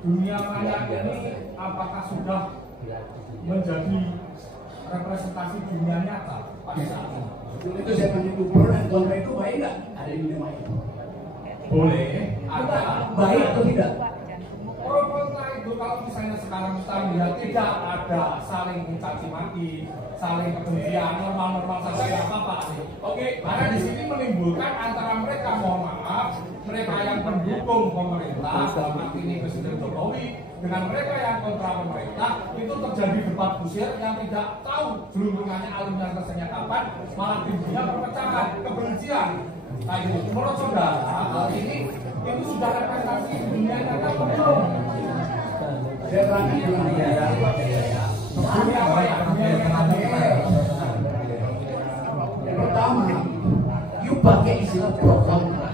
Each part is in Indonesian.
dunia maya ini apakah sudah menjadi representasi dunia nyata pada saat ini? Itu saya itu pro dan kontra itu baik nggak ada di dunia maya? Boleh, ada. Baik atau tidak? Pro kontra itu kalau misalnya sekarang kita lihat tidak ada saling mencaci maki, saling kebencian, normal-normal saja tidak apa-apa. Oke, karena di sini menimbulkan antara mereka, mohon maaf, mereka yang pendukung pemerintah, dalam arti ini Presiden Jokowi, dengan mereka yang kontra pemerintah, itu terjadi debat kusir yang tidak tahu gelundungannya alurnya selesainya kapan, malah timbulnya perpecahan, kebencian. Nah, itu menurut saudara, hal ini itu sudah representasi dunia nyata atau belum? Saya terakhir Dunia maya, yang pertama, you pakai istilah pro kontra.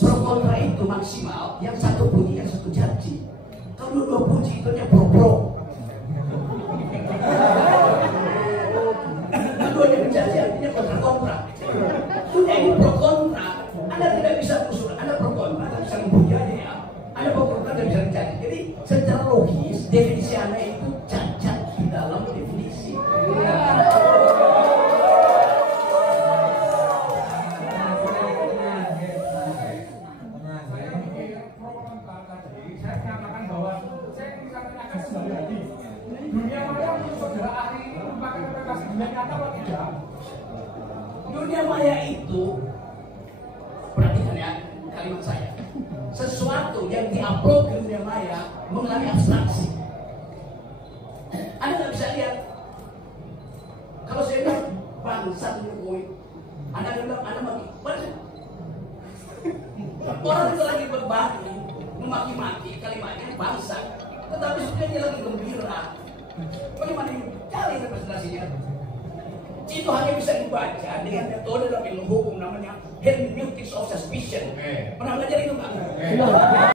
Pro kontra itu maksimal yang satu puji, yang satu janji. Kalau dua puji itu hanya pro. Keduanya menjanji artinya kontra. Sudah ini pro kontra. Anda tidak bisa usul, Anda pro kontra, Anda bisa memuji aja ya. Anda pro kontra tidak bisa menjanji. Jadi secara logis definisi Anda itu cacat di dalam definisi. Dunia maya menurut saudara ahli merupakan representasi dunia nyata atau tidak? Dunia maya itu, perhatikan ya kalimat saya, sesuatu yang diupload ke dunia maya mengalami abstraksi. Anda nggak bisa lihat. Kalau saya bilang bangsa Jokowi, Anda bilang Anda maki, orang itu lagi berbagi, memaki-maki kalimatnya bangsa, tetapi sebenarnya dia lagi gembira. Bagaimana cari representasinya? Itu hanya bisa dibaca dengan metode dalam ilmu hukum namanya hermeneutics of suspicion. Pernah belajar itu nggak?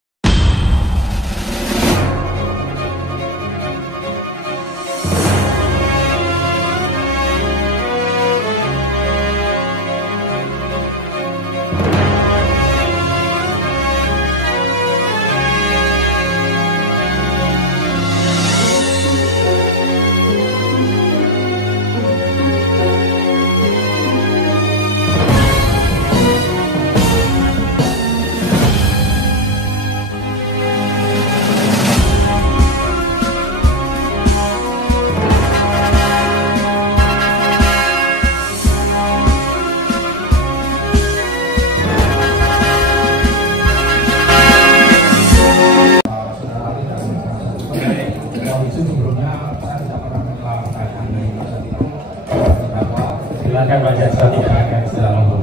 Silakan baca statistiknya secara umum.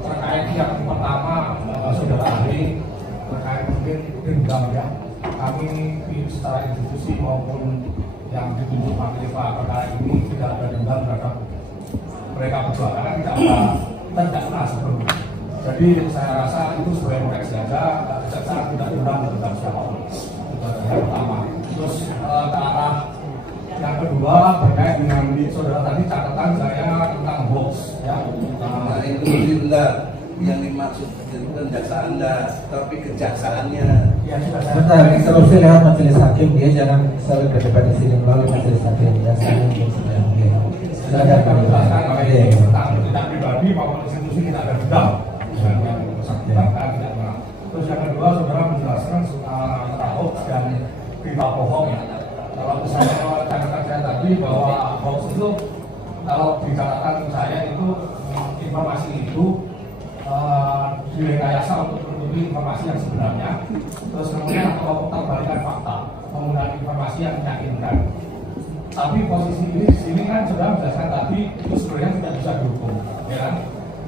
Terkait yang pertama saudara ahli terkait mungkin dendam ya. Kami secara institusi maupun yang ditunjuk majelis perkara ini tidak ada dendam terhadap mereka berdua karena tidak terdakwa sebelumnya. Jadi saya rasa itu sebagai koreksi saja, kejaksaan tidak dendam terhadap siapapun. Yang pertama. Terus ke arah yang kedua terkait dengan saudara tadi catatan saya tentang hoax ya. Nah, itu tidak yang dimaksud bukan jaksa Anda, tapi kejaksaannya. Ya sudah Sebentar, instruksi lewat majelis hakim, dia jangan selalu ke depan di sini melalui majelis hakim ya. Silakan kami jelaskan tentang tidak pribadi maupun institusi tidak ada dendam dengan yang bersangkutan tidak pernah. Terus yang kedua saudara menjelaskan soal hoax dan berita bohong ya. Kalau misalnya catatan saya tadi bahwa hoax itu kalau di catatan saya itu informasi itu direkayasa untuk menutupi informasi yang sebenarnya, terus kemudian atau terbalikan fakta menggunakan informasi yang meyakinkan. Tapi posisi ini di sini kan sudah menjelaskan tadi itu sebenarnya tidak bisa dihukum, ya kan?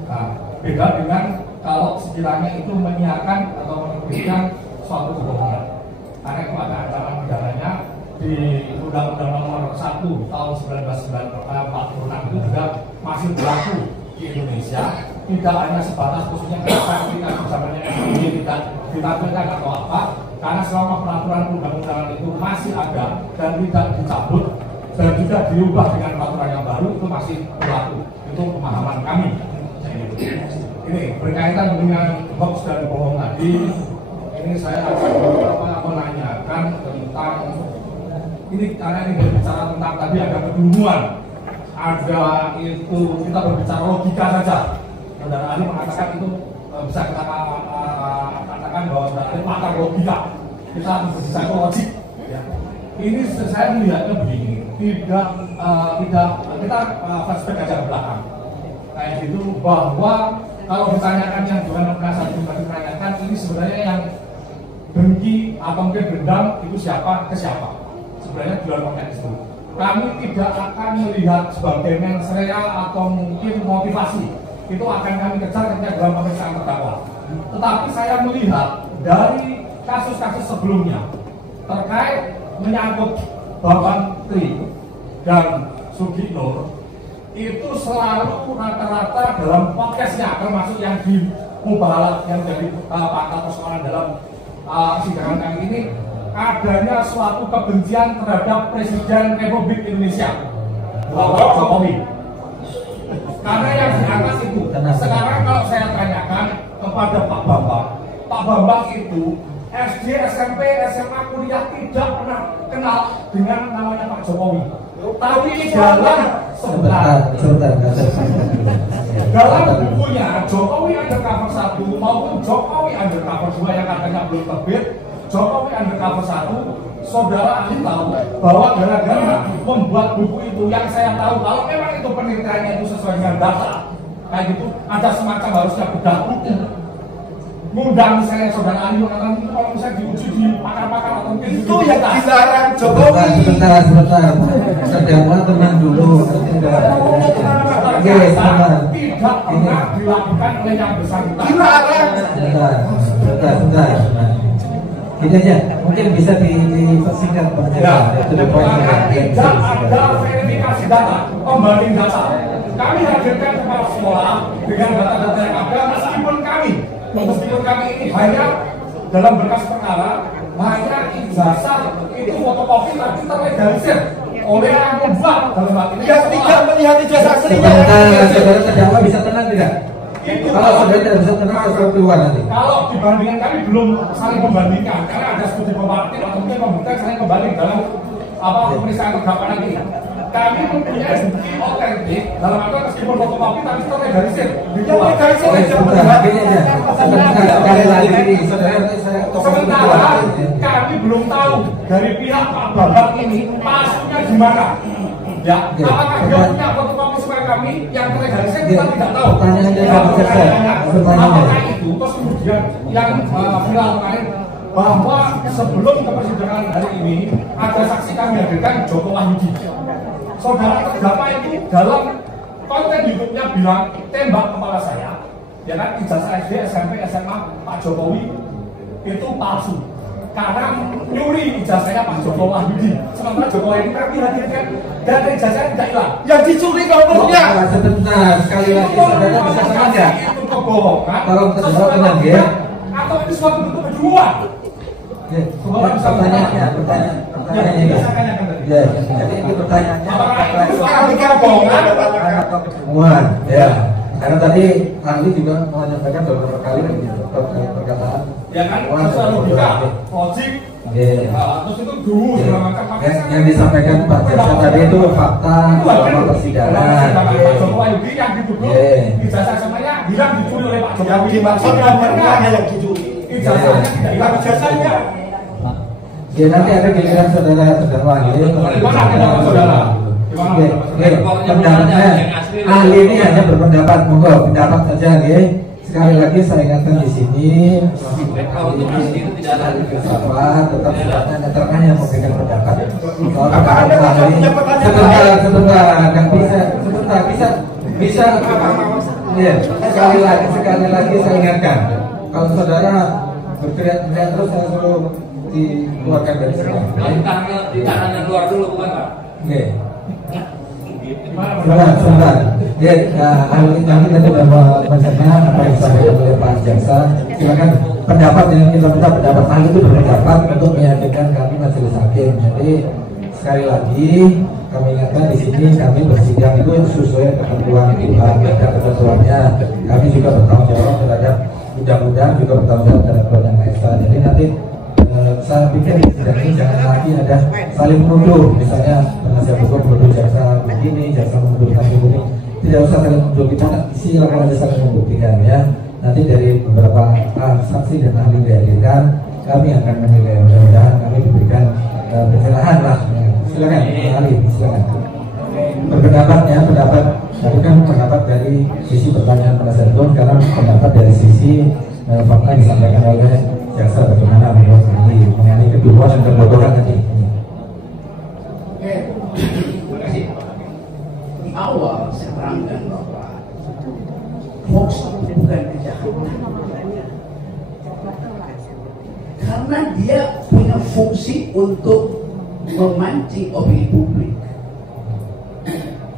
Nah, beda dengan kalau sekiranya itu menyiarkan atau menerbitkan suatu kebohongan. Karena itu ada ancaman pidananya di Undang-Undang Nomor 1 tahun 1946 itu juga masih berlaku di Indonesia. Tidak hanya sebatas khususnya ketika zamannya SBY tidak ditampilkan atau apa, karena selama peraturan undang-undangan itu masih ada dan tidak dicabut dan juga diubah dengan peraturan yang baru itu masih berlaku. Itu pemahaman kami. Ini berkaitan dengan hoax dan bohong tadi, ini saya akan menanyakan tentang ini karena ini berbicara tentang tadi ada kedunguan, ada itu kita berbicara logika saja. Saudara Ali mengatakan itu bisa kita katakan bahwa berarti pakar logika, kita berbicara logik. Ya. Ini saya melihatnya begini, tidak kita flashback aja ke belakang, kayak gitu bahwa kalau ditanyakan yang dengan penasihat pribadi ditanyakan ini sebenarnya yang dengki atau mungkin dendam itu siapa ke siapa? Sebenarnya di luar konteks itu. Kami tidak akan melihat sebagai mensrea atau mungkin motivasi. Itu akan kami kejar ketika dalam pemeriksaan terdakwa. Tetapi saya melihat dari kasus-kasus sebelumnya terkait menyangkut Bapak Tri dan Sugino itu selalu rata-rata dalam podcastnya, termasuk yang di Mubarak yang jadi pangkal persoalan dalam persidangan kali ini, adanya suatu kebencian terhadap Presiden Republik Indonesia Bapak Jokowi. Karena yang di atas itu, sekarang kalau saya tanyakan kepada Pak Bambang itu SD, SMP, SMA, kuliah tidak pernah kenal dengan namanya Pak Jokowi. Tapi dalam bukunya Jokowi Undercover 1 maupun Jokowi Undercover 2 yang katanya belum terbit, Jokowi Undercover 1, saudara ahli tahu bahwa gara-gara membuat buku itu yang saya tahu kalau memang itu penelitiannya itu sesuai dengan data kayak gitu, ada semacam harusnya bedah buku. Mudah misalnya saudara ahli mengatakan itu kalau misalnya diuji di pakar-pakar atau mungkin itu yang dilarang Jokowi. Sebentar. Sedangkan tenang dulu. Oke, sebentar. Tidak pernah dilakukan oleh yang bersangkutan. Dilarang. Sebentar. Ini aja, mungkin bisa dipersingkat penjelasan. Tidak ada verifikasi data, pembanding data. Kami hadirkan kepala sekolah dengan data-data yang ada, meskipun kami ini hanya dalam berkas perkara hanya ijazah itu fotokopi tapi terlegalisir oleh yang membuat dalam hal ini yang tidak melihat ijazah aslinya. Saudara terdakwa bisa tenang tidak? Kalau saudara tidak bisa tenang, saudara keluar nanti. Kalau dibandingkan kami belum saling membandingkan karena ada studi komparatif atau mungkin pembuktian saling membanding dalam pemeriksaan terdakwa nanti. Kami mempunyai bukti otentik dalam arti meskipun fotokopi tapi terlegalisir. Sementara kami belum tahu dari pihak Pak Bambang ini masuknya di mana. Ya, apakah dia punya fotokopi supaya kami yang terlegalisir kita tidak tahu. Apakah itu terus kemudian yang viral kemarin bahwa sebelum ke persidangan hari ini ada saksi kami hadirkan Joko Wahyudi. Saudara terdakwa itu dalam konten YouTube-nya bilang tembak kepala saya, ya kan ijazah SD, SMP, SMA Pak Jokowi itu palsu karena nyuri ijazahnya Pak Joko Wahyudi. Sementara Jokowi ini kami hadirkan dan ijazahnya tidak hilang. Yang dicuri nomornya. Sebentar, sekali lagi saudara bisa tenang ya? Itu kebohongan. Kalau terdakwa tenang ya? Atau itu suatu bentuk kejuruan. Pertanyaannya ya, jadi ini pertanyaannya temuan ya, karena tadi ahli juga menyampaikan beberapa kali perkataan ya kan, sesuai logika, logik, terus itu dulu segala macam. Yang disampaikan Pak Jaksa tadi itu fakta selama persidangan. Pak Joko Wahyudi yang dituduh ijazah semuanya hilang dicuri oleh Pak Jokowi. Yang dimaksud nomornya yang dicuri. Ijazahnya tidak hilang, ijazahnya. Ya nanti ada giliran saudara terdakwa gitu. Pendapatnya ahli ini hanya berpendapat, monggo pendapat saja ya. Sekali lagi saya ingatkan di sini tetap sifatnya netral yang memberikan pendapat. Sebentar, ya, sekali lagi saya ingatkan, kalau saudara berteriak-teriak terus saya suruh dikeluarkan dari sini. Ditahan yang keluar dulu bukan Pak? Oke. Sebentar. Ya, ahli nanti bahwa mencerna apa yang disampaikan oleh Pak Jaksa. Silakan pendapat yang kita minta pendapat ahli itu berpendapat untuk meyakinkan kami majelis hakim. Jadi sekali lagi kami ingatkan di sini kami bersidang itu sesuai ketentuan Tuhan dan ketentuannya. Kami juga bertanggung jawab terhadap mudah-mudahan juga bertanggung jawab terhadap keluarga mereka. Jadi nanti saya pikir sidang ini jangan lagi ada saling menuduh, misalnya penasihat hukum menuduh jaksa begini, jaksa menuduh begini, tidak usah saling menuduh, kita silakan aja saling membuktikan ya. Nanti dari beberapa saksi dan ahli dihadirkan, kami akan menilai, mudah-mudahan kami diberikan pencerahan lah. Silakan ahli, silakan berpendapat ya, pendapat tadi kan pendapat dari sisi pertanyaan penasihat hukum, karena pendapat dari sisi fakta yang disampaikan oleh jaksa bagaimana menurut ini mengenai kedua dan kebodohan tadi. Oke, terima kasih. Di awal saya terangkan bahwa hoax itu bukan kejahatan, karena dia punya fungsi untuk memancing opini publik,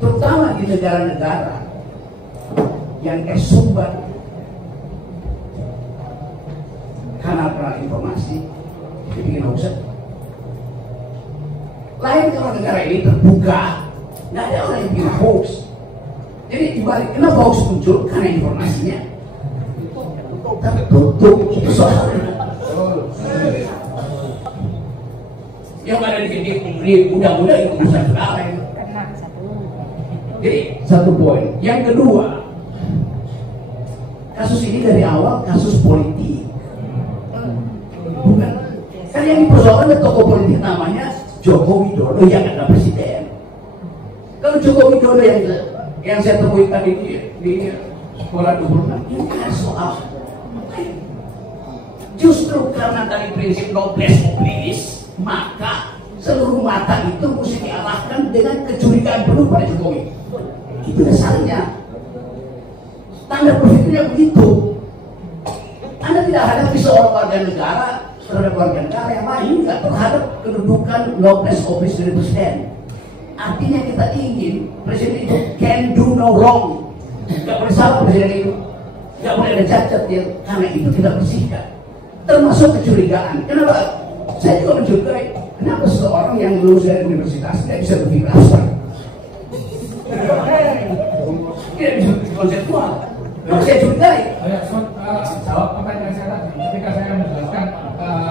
terutama di negara-negara yang sumber kanal informasi dibikin hoax. Lain kalau negara ini terbuka, nggak ada orang yang bikin hoax. Jadi dibalik kenapa hoax muncul karena informasinya tertutup, itu soalnya. Yang ada di undang-undang itu bisa segala. Jadi satu poin. Yang kedua, kasus ini dari awal kasus politik. Bukan, kan yang dipersoalkan ada tokoh politik namanya Joko Widodo yang ada presiden. Kalau Joko Widodo yang saya temui tadi di sekolah 26 ini kan soal justru karena tadi prinsip noblesse oblige, maka seluruh mata itu mesti diarahkan dengan kecurigaan penuh pada Jokowi. Itu dasarnya. Tanda berpikirnya begitu. Anda tidak hadapi seorang warga negara terhadap warga negara yang lain, nggak terhadap kedudukan noblesse oblige dari presiden. Artinya kita ingin presiden itu can do no wrong, nggak boleh salah presiden itu, nggak boleh ada cacat dia, karena itu kita bersihkan. Termasuk kecurigaan. Kenapa? Saya juga mencurigai, kenapa seseorang yang lulus dari universitas tidak bisa berpikir abstrak, tidak bisa berpikir konseptual. Kenapa saya curigai? Jawab pertanyaan saya tadi, ketika saya menjelaskan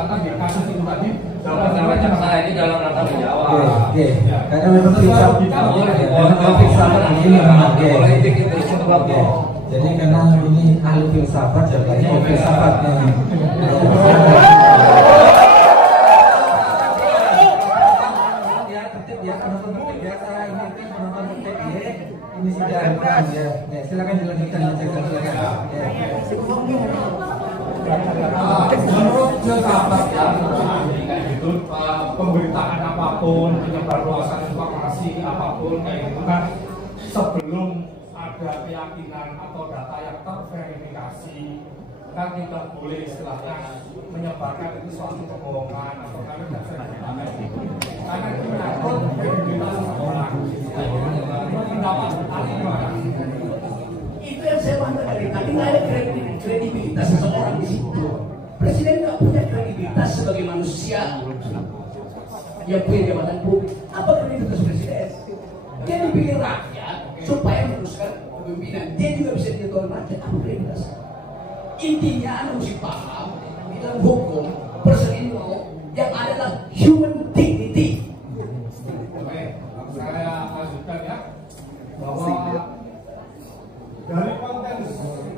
tadi kasus itu tadi, Jawaban jaksa ini dalam rangka menjawab. Oke, karena memang filsafat ini memang politik itu oke. Jadi karena ini ahli filsafat, jawabannya filsafatnya. Ya, tertib ya, penonton tertib ya. Saya ingatkan penonton tertib ya. Ini sudah bukan ya. Silakan dilanjutkan aja, silakan. Menurut filsafat ya, itu pemberitaan apapun, penyebarluasan informasi apapun kayak gitu kan, sebelum ada keyakinan atau data yang terverifikasi, kan tidak boleh istilahnya menyebarkan itu suatu kebohongan atau karena tidak sertifikat itu, karena itu menyangkut kredibilitas seseorang. Pendapat tadi gimana? Itu yang saya bantah dari tadi, nggak ada kredibilitas seseorang di situ. Presiden nggak punya kredibilitas sebagai manusia yang punya jabatan publik. Apa kredibilitas presiden? Dia dipilih rakyat supaya meneruskan kepemimpinan. Dia juga bisa ditentukan rakyat. Apa kredibilitas? Intinya Anda mesti paham di dalam hukum personal law yang adalah human dignity. Oke, saya lanjutkan ya, bahwa dari konten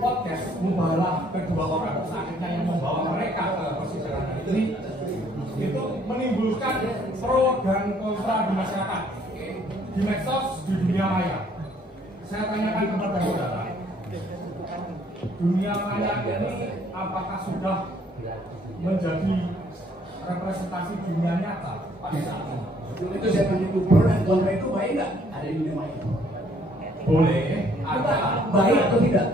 podcast membalah kedua orang sakitnya yang membawa mereka ke persidangan ini, itu menimbulkan pro dan kontra di masyarakat, di medsos, di dunia maya. Saya tanyakan kepada saudara, dunia maya ini apakah sudah menjadi representasi dunia nyata pada saat ini? Itu saya tanya itu pro dan kontra itu baik nggak ada di dunia maya? Boleh, ada. Baik atau tidak?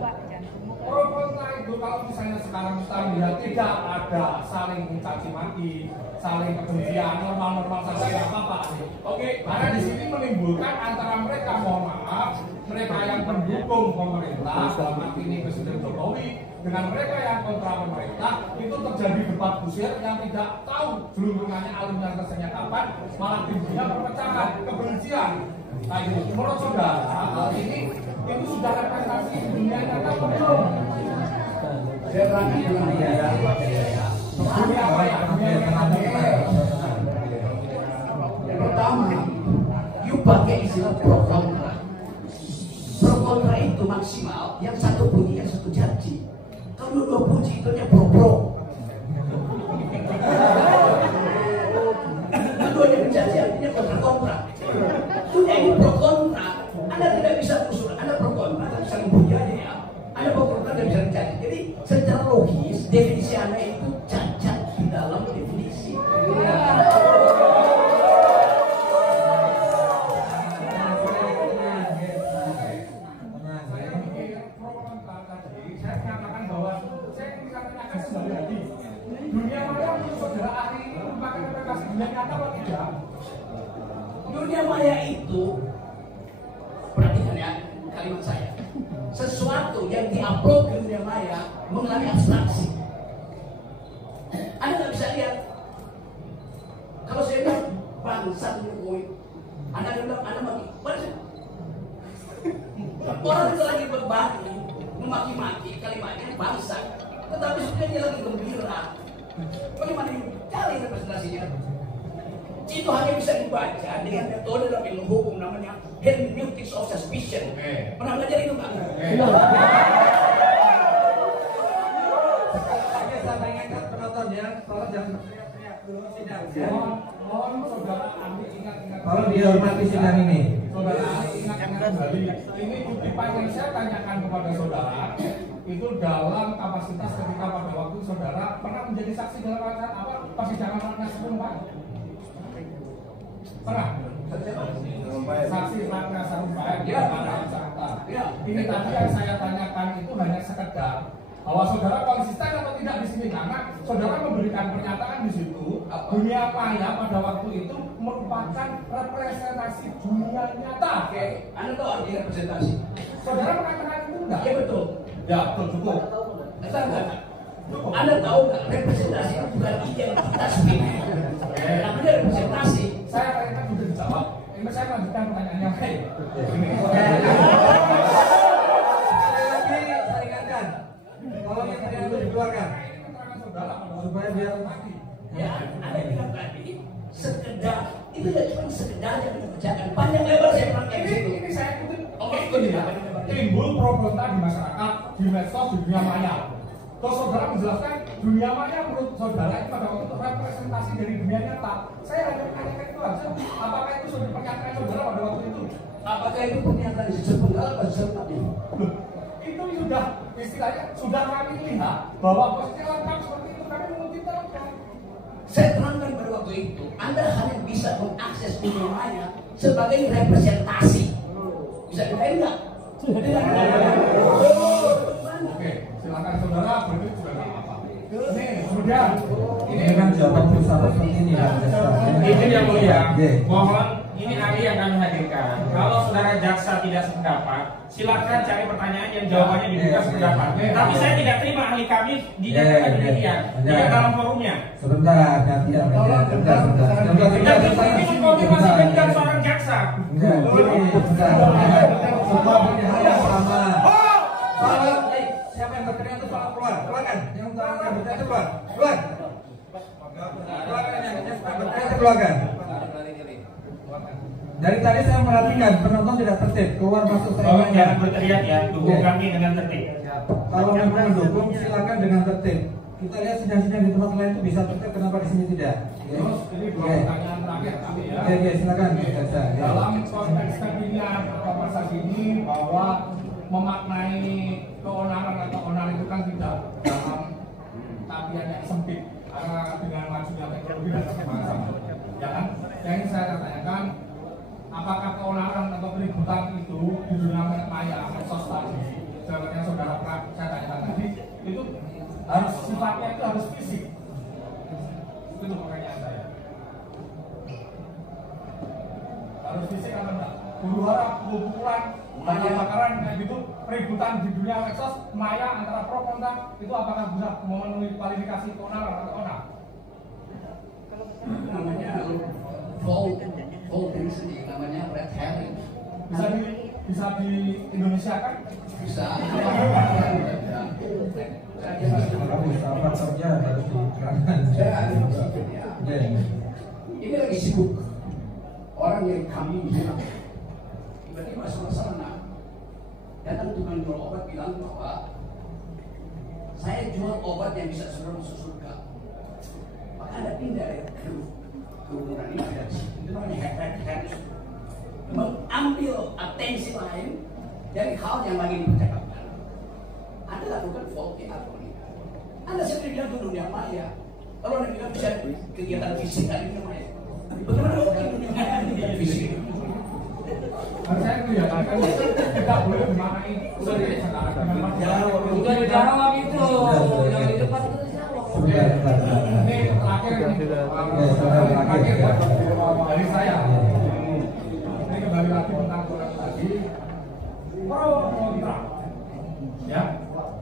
Pro kontra itu kalau misalnya sekarang kita lihat tidak ada saling mencaci maki, saling kebencian, normal-normal saja tidak apa-apa. Oke, karena di sini menimbulkan antara mereka, mohon maaf, mereka yang pendukung pemerintah, dalam arti ini Presiden Jokowi, dengan mereka yang kontra pemerintah, itu terjadi debat kusir yang tidak tahu gelundungannya alurnya selesainya kapan, malah timbulnya perpecahan, kebencian. Nah, itu menurut saudara, hal ini itu sudah representasi dunia nyata belum? Saya terangkan dengan pertama, you pakai istilah pro kontra. Pro kontra itu maksimal yang satu puji, yang satu janji. Kalau dua puji itu hanya pro. Keduanya menjanji artinya kontra. Sudah ini pro kontra. Anda tidak bisa usul, Anda pro kontra, Anda bisa puji aja ya. Anda pro kontra tidak bisa menjanji. Jadi secara logis definisi Anda itu cacat di dalam definisi. Dunia maya menurut saudara ahli ini merupakan representasi dunia nyata atau tidak? Dunia maya itu, perhatikan ya kalimat saya, sesuatu yang diupload ke dunia maya mengalami abstraksi. Anda nggak bisa lihat. Kalau saya bilang bangsat Jokowi, Anda bilang Anda maki, bangsat. Orang itu lagi berbagi, memaki-maki kalimatnya bangsat, tetapi sebenarnya dia lagi gembira. Bagaimana cari representasinya? Itu hanya bisa dibaca dengan metode dalam ilmu hukum namanya hermeneutics of suspicion. Pernah belajar itu nggak? Saya ingatkan penontonnya, tolong jangan teriak-teriak dulu sidang. Mohon saudara ahli ingat-ingat. Tolong dihormati sidang ini. Saudara ahli ingat-ingat kembali. Ini bukti yang saya tanyakan kepada saudara itu dalam kapasitas ketika pada waktu saudara pernah menjadi saksi dalam acara persidangan Ratna Sarumpait. Pernah? Saksi Ratna Sarumpait di mana Jakarta. Ini tadi yang saya tanyakan itu hanya sekedar bahwa saudara konsisten atau tidak di sini karena saudara memberikan pernyataan di situ dunia maya pada waktu itu merupakan representasi dunia nyata. Oke, Anda tahu arti representasi? Saudara mengatakan itu enggak? Ya betul. Ya, cukup. Anda tahu nggak representasi itu bukan identitas pilih, tapi representasi. Saya kayaknya sudah dijawab. Ini saya lanjutkan pertanyaannya. Hei, Sekali lagi saya ingatkan, tolong yang tadi itu dikeluarkan supaya biar mati. Ya, Anda bilang tadi sekedar itu ya cuma sekedar yang mengerjakan panjang lebar saya bilang kayak gitu. ini saya kutip. Oke, Ini ya, timbul pro kontra di masyarakat, di medsos, di dunia maya. Terus saudara menjelaskan dunia maya menurut saudara itu pada waktu itu representasi dari dunia nyata. Saya hanya menanyakan itu aja. Apakah itu sudah pernyataan saudara pada waktu itu? Apakah itu pernyataan sejak penggal atau sejak tadi? Itu sudah istilahnya sudah kami lihat bahwa posisi lengkap seperti itu kami mengutip telepon. Saya terangkan pada waktu itu, Anda hanya bisa mengakses dunia maya sebagai representasi. Bisa dikain nggak? Oke, silakan saudara berikut juga nggak apa-apa. Ini kemudian Ini kan jawaban filsafat seperti ini ya. Itu yang mulia. Oke. Mohon ini ahli yang kami hadirkan. Kalau saudara jaksa tidak sependapat, silakan cari pertanyaan yang jawabannya dibuka sependapat. Tapi saya tidak terima ahli kami dinyatakan demikian. Tidak dalam forumnya. Sebentar, gantian. Ini mengkonfirmasi dendam seorang jaksa. Semua punya hal yang sama. Salah, siapa yang berteriak itu salah keluar. Keluarkan. Yang berteriak itu keluar. Keluar. Keluarkan yang berteriak itu keluarkan. Dari tadi saya perhatikan penonton tidak tertib, keluar masuk saya. Oh, jangan berteriak ya, dukung kami dengan tertib. Kalau memang mendukung silakan dengan tertib. Kita lihat sidang-sidang di tempat lain itu bisa tertib, kenapa di sini tidak? terus ini dua pertanyaan terakhir kami ya. Oke, silakan. Dalam konteks kekinian konversasi ini bahwa memaknai keonaran atau onar itu kan tidak dalam tabiat yang sempit karena dengan majunya teknologi dan sama-sama ya kan. Yang saya tanyakan, apakah keonaran atau keributan itu di dunia maya medsos tadi yang saudara saya tanyakan tadi itu harus sifatnya itu harus fisik? Itu pertanyaan saya. Harus fisik atau enggak? Huru hara, pukulan, bakar-bakaran kayak gitu, peributan di dunia medsos maya antara pro kontra itu apakah bisa memenuhi kualifikasi keonaran atau onar? Namanya voting sendiri, namanya red herring. Bisa di Indonesia kan? Bisa. Saya ada maksudnya. Ini lagi sibuk. Orang yang kami bilang, tiba-tiba sana datang tukang jual obat bilang bahwa saya jual obat yang bisa saudara masuk surga. Maka Anda pindah dari kerumunan ini dari situ. Itu namanya head. Mengambil atensi lain dari hal yang lagi dipercakapkan. Anda lakukan faulty argument. Anda sendiri bilang itu dunia maya. Kalau Anda bilang bisa kegiatan fisik dari dunia maya, bagaimana mungkin dunia maya kegiatan fisik? Saya kelihatan tidak boleh memaknai Udah dijawab itu, yang di depan itu dijawab. Ini terakhir dari saya. Ini kembali lagi tentang Quran tadi. Pro kontra. Ya,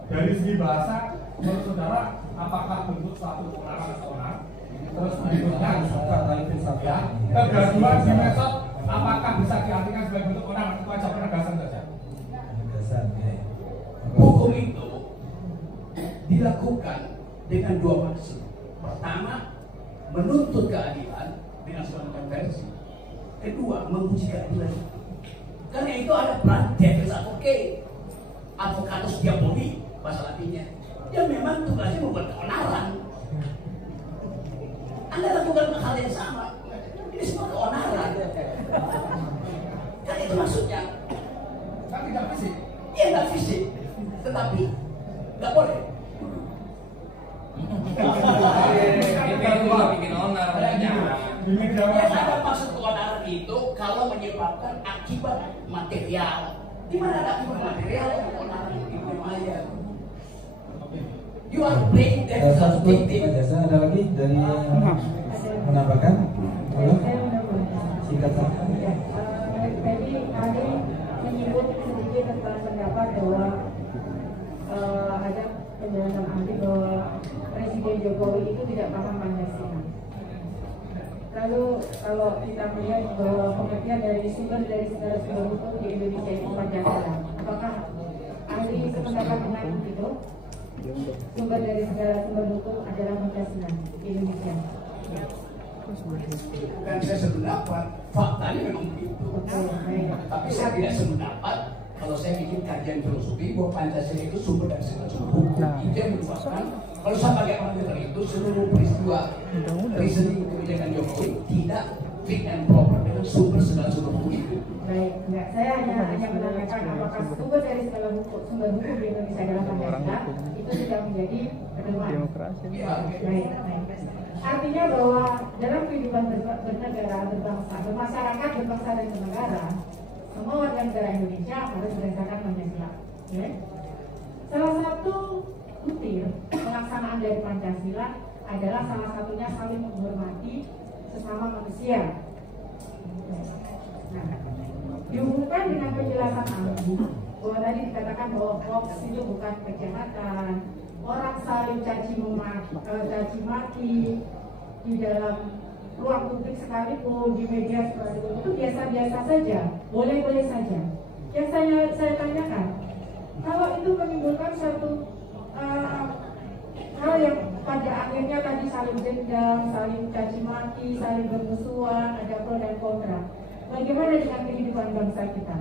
dari segi bahasa, menurut saudara, apakah bentuk suatu pengarang atau orang? Terus berikutnya, ya, kegaduhan di metode, apakah bisa diartikan sebagai bentuk orang atau aja penegasan saja? Hukum itu dilakukan dengan dua maksud. Pertama, menuntut keadilan dengan segala versi. Kedua, menguji keadilan. Karena itu ada peran devil's advocate, advocatus diaboli bahasa Latinnya. Dia memang tugasnya membuat keonaran. Anda lakukan hal yang sama. Ini semua keonaran. Kan itu maksudnya. Kan tidak fisik. Iya nggak fisik, tetapi nggak boleh. Bikin onar. Yang ada maksud keonaran itu kalau menyebabkan akibat material. Di mana ada akibat material yang keonaran di dunia maya? You are playing devil's advocate. Ada lagi dari yang menambahkan? Halo? Singkat saja. Tadi kami menyebut sedikit tentang pendapat bahwa ada penjelasan ahli bahwa Presiden Jokowi itu tidak paham Pancasila. Lalu kalau kita melihat bahwa pengertian dari sumber dari segala sumber hukum di Indonesia itu Pancasila, apakah ahli sependapat dengan itu? Sumber dari segala sumber hukum adalah Pancasila di Indonesia. Bukan saya sependapat, faktanya memang begitu. Tapi saya tidak sependapat kalau saya bikin kajian filosofi bahwa Pancasila itu sumber dari segala sumber hukum. Itu yang menyebabkan kalau saya pakai parameter itu seluruh peristiwa reasoning kebijakan Jokowi tidak fit and proper dengan sumber segala sumber hukum itu. Baik, enggak. Saya hanya menanyakan apakah sumber dari segala sumber hukum di Indonesia adalah Pancasila itu sudah menjadi pedoman. Ya, Baik. Artinya bahwa dalam kehidupan bernegara, berbangsa, bermasyarakat, berbangsa dan bernegara, semua warga negara Indonesia harus berdasarkan Pancasila. Ya? Salah satu butir pelaksanaan dari Pancasila adalah salah satunya saling menghormati sesama manusia. Nah, dihubungkan dengan penjelasan ahli bahwa tadi dikatakan bahwa hoax itu bukan kejahatan, orang saling caci maki di dalam ruang publik sekalipun di media sekalipun itu biasa-biasa saja, boleh-boleh saja. Yang saya tanyakan, kalau itu menimbulkan suatu hal yang pada akhirnya tadi saling dendam, saling caci maki, saling bermusuhan, ada pro dan kontra. Bagaimana dengan kehidupan bangsa kita?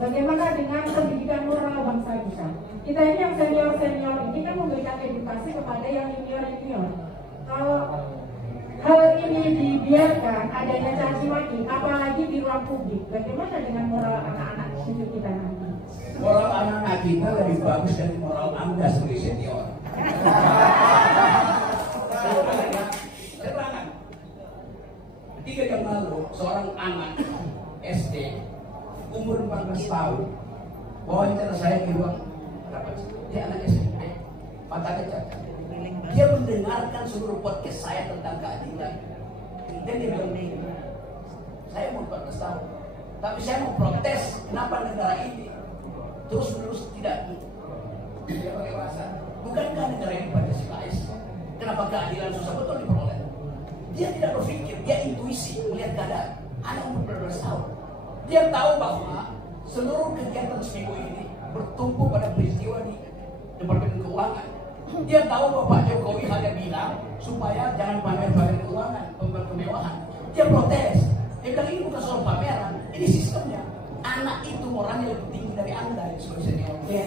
Bagaimana dengan pendidikan moral bangsa kita? Kita ini yang senior-senior ini kan memberikan edukasi kepada yang junior-junior. Kalau hal ini dibiarkan adanya caci maki, apalagi di ruang publik, bagaimana dengan moral anak-anak cucu kita nanti? moral anak-anak kita lebih bagus dari moral Anda sebagai senior. Keterangan 3 jam lalu seorang anak SD umur 14 tahun wawancara saya di ruang rapat. Dia anak SMP, matanya cacat. Dia mendengarkan seluruh podcast saya tentang keadilan. Dan dia bilang begini, saya umur 14 tahun, tapi saya mau protes kenapa negara ini terus-menerus tidak pakai bahasa. Bukankah negara ini Pancasilais? Kenapa keadilan susah betul diperoleh? Dia tidak berpikir, dia intuisi melihat keadaan. Anak umur 12 tahun, dia tahu bahwa seluruh kegiatan seminggu ini bertumpu pada peristiwa di Departemen Keuangan. Dia tahu bahwa Pak Jokowi hanya bilang supaya jangan pamer-pamer keuangan, pamer kemewahan. Dia protes. Dia bilang ini bukan soal pameran, ini sistemnya. Anak itu moralnya lebih tinggi dari Anda yang sebagai senior. Ya.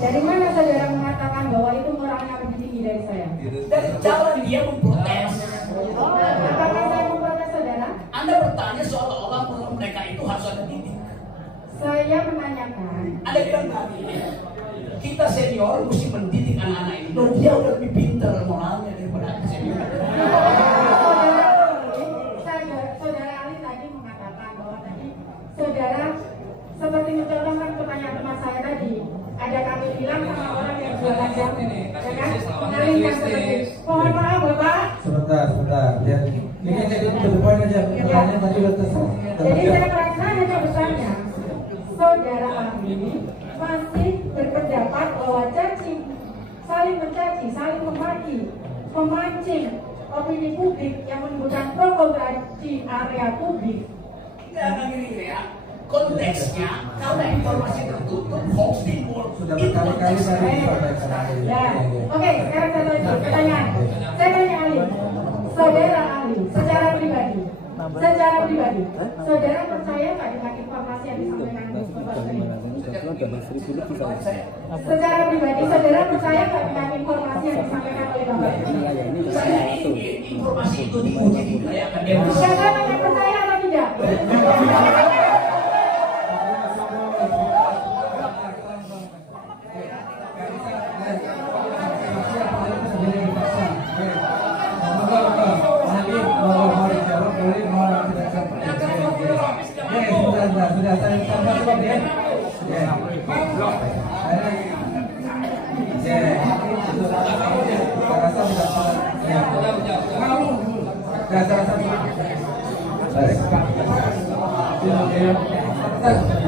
Dari mana saudara mengatakan bahwa itu moralnya lebih tinggi dari saya? Dari cara dia memprotes. Apakah saya memprotes saudara? Anda bertanya seolah-olah mereka itu harus ada titik. Saya menanyakan. Anda bilang tadi, kita senior mesti mendidik anak-anak ini. Loh, dia udah lebih pintar moralnya daripada senior. Saudara Ali tadi mengatakan bahwa tadi saudara seperti mencontohkan pertanyaan teman saya tadi. Ada kami bilang sama orang yang jualan jamu, ya kan? Mengalihkan seperti, mohon maaf Bapak. Sebentar. Ya, ini jadi berdepan aja. Pertanyaan tadi udah selesai. Jadi saya hanya bertanya, saudara Ali masih berpendapat bahwa saling mencaci, saling memaki, memancing opini publik yang menimbulkan pro kontra di area publik. Enggak gini ya. Konteksnya karena informasi tertutup, hoax timbul. Sudah berkali-kali tadi disampaikan. Ya, oke. Sekarang saya tanya pertanyaan. Saya tanya Ali, saudara Ali, secara pribadi, saudara percaya nggak dengan informasi yang disampaikan Bapak tadi? Secara pribadi, saudara percaya nggak dengan informasi yang disampaikan oleh Bapak? Saya ingin informasi itu diuji di wilayah akademik. Saudara percaya atau tidak? Sudah saya sampaikan ya.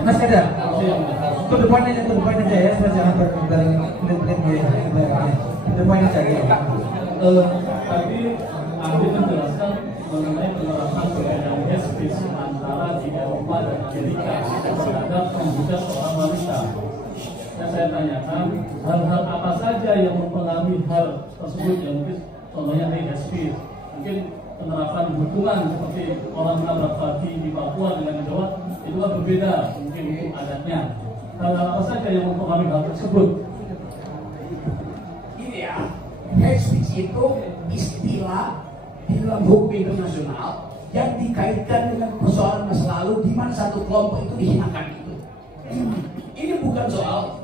Mas Kada, ke depan aja ya, jangan berkelit-kelit ke depan aja ya. Tadi Andi menjelaskan mengenai penerapan perbedaan species antara di Eropa dan Amerika terhadap pembuka seorang wanita. Dan saya tanyakan hal-hal apa saja yang mempengaruhi hal tersebut, yang mungkin contohnya hate speech, mungkin penerapan hukuman seperti orang menabrak pagi di Papua dengan di Jawa itu kan berbeda mungkin hukum adatnya. Hal-hal apa saja yang mempengaruhi hal tersebut? Ini ya, hate speech itu istilah di dalam hukum internasional yang dikaitkan dengan persoalan masa lalu di mana satu kelompok itu dihinakan itu. Ini bukan soal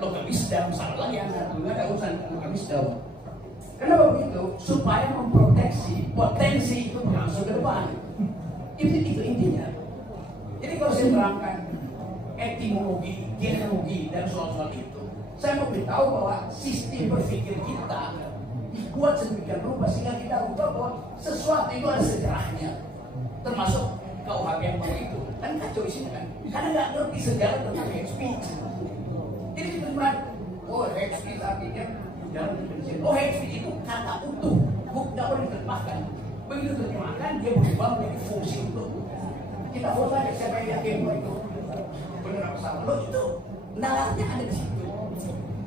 lockdown, salah yang nggak ada urusan lockdown. Kenapa begitu? Supaya memproteksi potensi itu berlangsung ke depan. Itu intinya. Jadi kalau saya terangkan etimologi, genealogi dan soal-soal itu, saya mau beritahu bahwa sistem berpikir kita dibuat sedemikian rupa sehingga kita lupa bahwa sesuatu itu ada sejarahnya, termasuk KUHP yang baru itu. Kan kacau isinya kan, karena nggak ngerti sejarah tentang hate speech. Jadi kita bilang, oh hate speech artinya dalam Indonesia. Oh hate speech itu kata utuh, nggak boleh diterjemahkan. Begitu terjemahkan dia berubah menjadi fungsi utuh. Kita buat saja siapa yang yakin bahwa itu benar apa salah. Loh itu nalarnya ada di situ.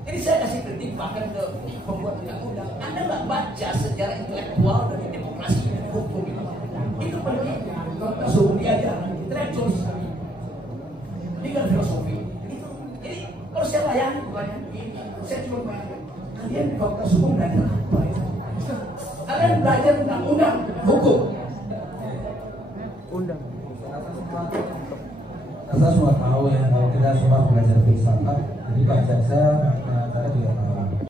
Jadi saya kasih kritik bahkan ke pembuat undang-undang. Anda nggak baca sejarah intelektual dari demokrasi dan hukum itu. Itu pentingnya. Kalau suhu dia aja intelektualis. Ini kan filosofi. Itu. Jadi kalau saya layani bukannya ini, saya cuma bayangkan. Kalian di fakultas hukum belajar apa ya? Kalian belajar undang-undang hukum. Kita semua tahu ya, kalau kita semua belajar filsafat, jadi Pak Jaksa, kita juga tahu.